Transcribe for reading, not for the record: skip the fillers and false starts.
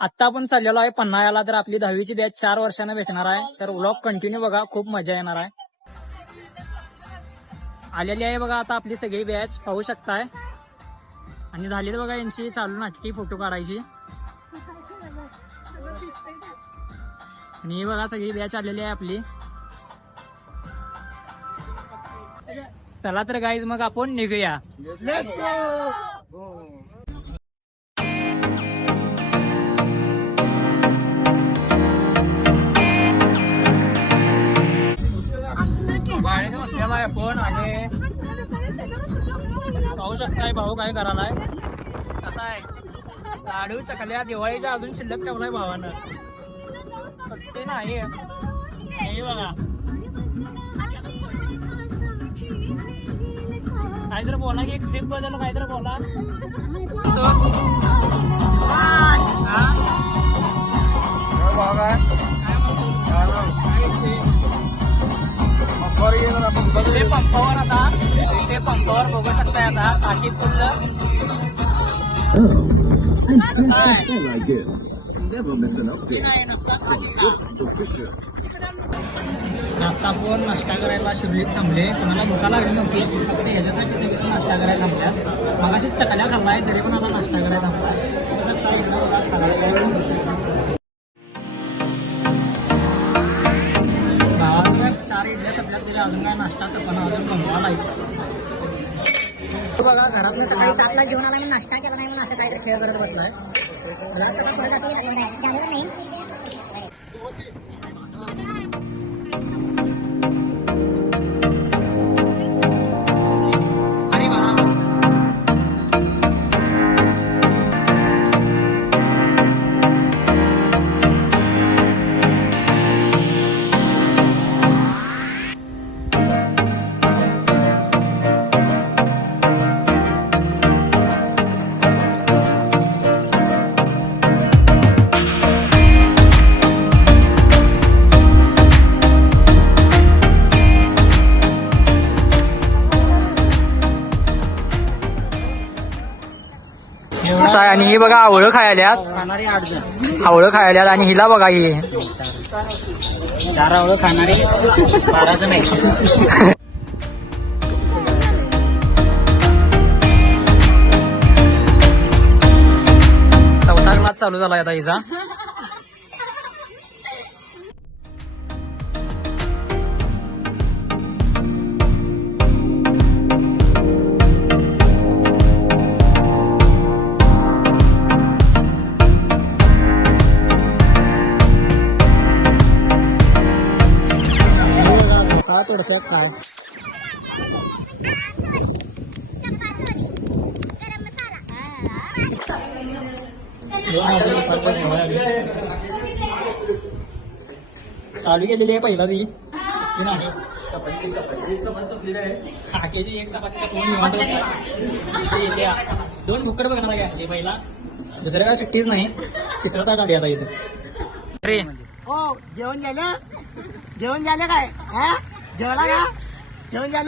आता आपण चाललेलो आहे पन्हाळ्याला. तर आपली 10वीची बॅच 4 वर्षांना भेटणार आहे. तर व्लॉग कंटिन्यू बघा, खूप मजा येणार आहे. आलेली आहे बघा आता आपली सगळी बॅच, पाहू शकताय. आणि झाली बघा यांची चालू नाटकी फोटो काढायची. आणि ही बघा सगळी बॅच आलेली आहे आपली. चला तर गाईज मग आपण निघूया. बसलेला आहे आपण आणि पाहू शकताय भाऊ काय करायलाय. कसा आहे लाडू चकल्या दिवाळीच्या अजून शिल्लक ठेवलाय भावानं. सत्य नाही हे बघा. काहीतरी बोला की एक ट्रिप बद्दल काहीतरी बोला. पंपावर आता पंपावर बघू शकताय आता टाकी फुल. आता आपण नाश्ता करायला शिर्डीत थांबले. कोणाला भुका लागली नव्हती फक्त ह्याच्यासाठी सगळे नाश्ता करायला थांबतात. मग अशीच चकल्या खाल्लाय तरी पण आता नाश्ता करायला थांबलाय. गावात 4 इडल्या सपल्यात तरी अजून काय नाश्ताचं पण अजून बनवायला बघा. घरातनं सकाळी 7ला घेऊन आला आणि नाश्ता केला नाही म्हणून असं काहीतरी खेळ करत बसलाय. आणि ही बघा आवळं खायल्यात. आवळं खायल्यात आणि हिला बघा ही 4 आवळं खाणारे 12 जण आहे. चौथा क्लास चालू झाला आता हिचा. तोडतात काय चालू केलेली आहे पहिला ती नाही. खाकेची एक चपाती 2 भुक्कड बघणार आहे आमची. पहिला दुसऱ्या वेळा सुट्टीच नाही. तिसरा ताट आली आता इथे. अरे हो जेवण झालं? जेवण झालं काय? जेवला का? जेवण झालं?